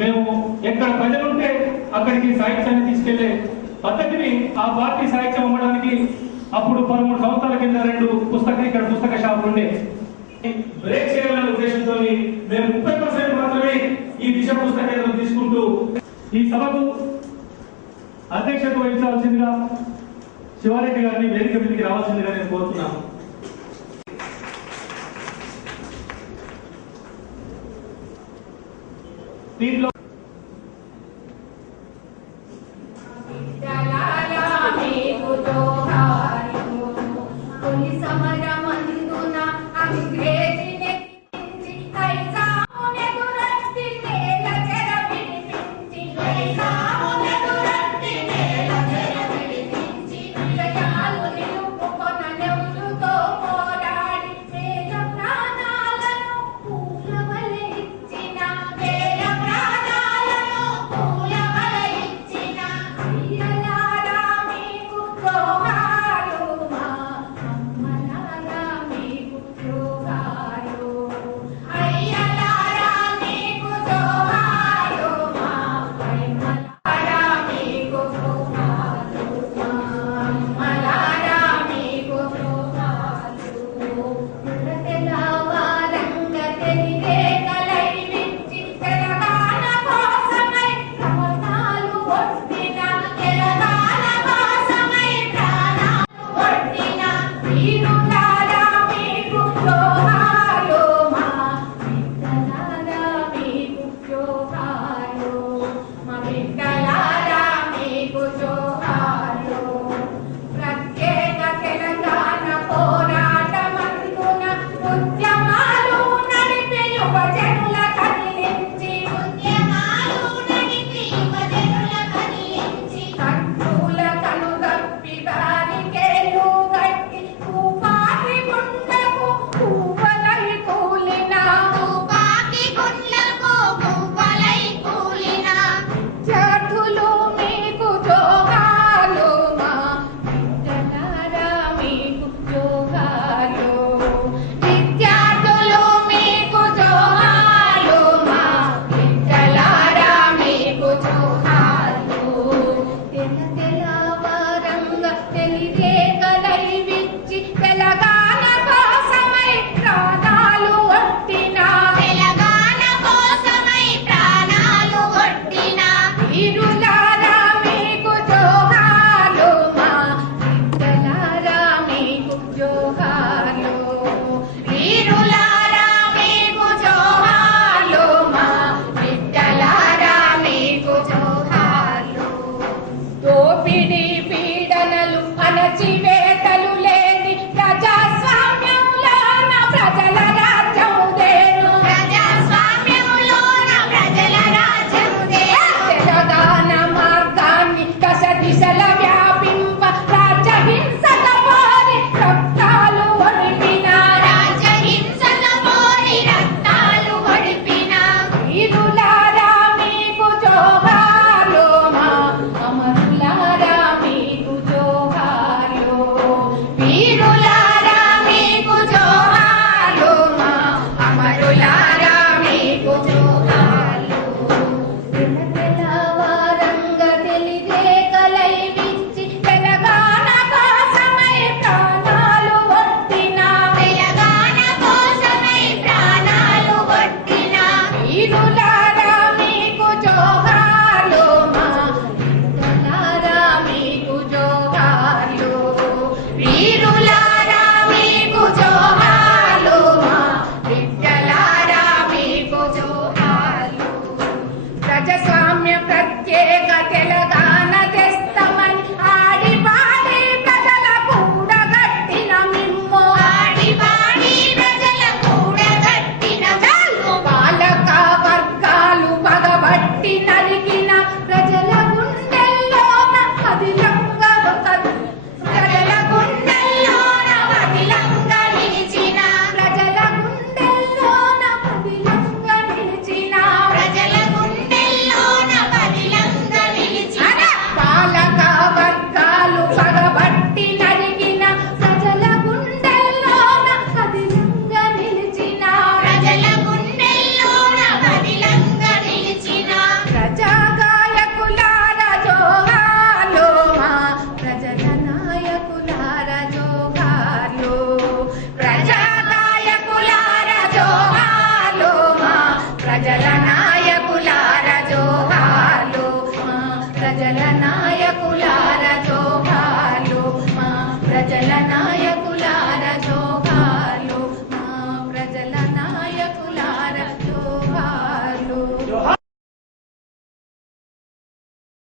మేము ఎక్కడ ప్రజలుంటే అక్కడికి సాహిత్యాన్ని తీసుకెళ్ళే పద్ధతిని ఆ పార్టీ సాహిత్యం అమ్మడానికి అప్పుడు పదమూడు సంవత్సరాల కింద రెండు పుస్తక ఇక్కడ పుస్తక షాపు ఉండే. బ్రేక్ చేయాలనే ఉద్దేశంతో మేము ముప్పై పర్సెంట్ మాత్రమే ఈ దిశ పుస్తకాలను తీసుకుంటూ ఈ సభకు అధ్యక్షత వహించాల్సిందిగా శివారెడ్డి గారిని వేదిక మీదకి రావాల్సిందిగా నేను కోరుతున్నాను. तीन लोग समझा Happy. Yeah. Argentina. जलना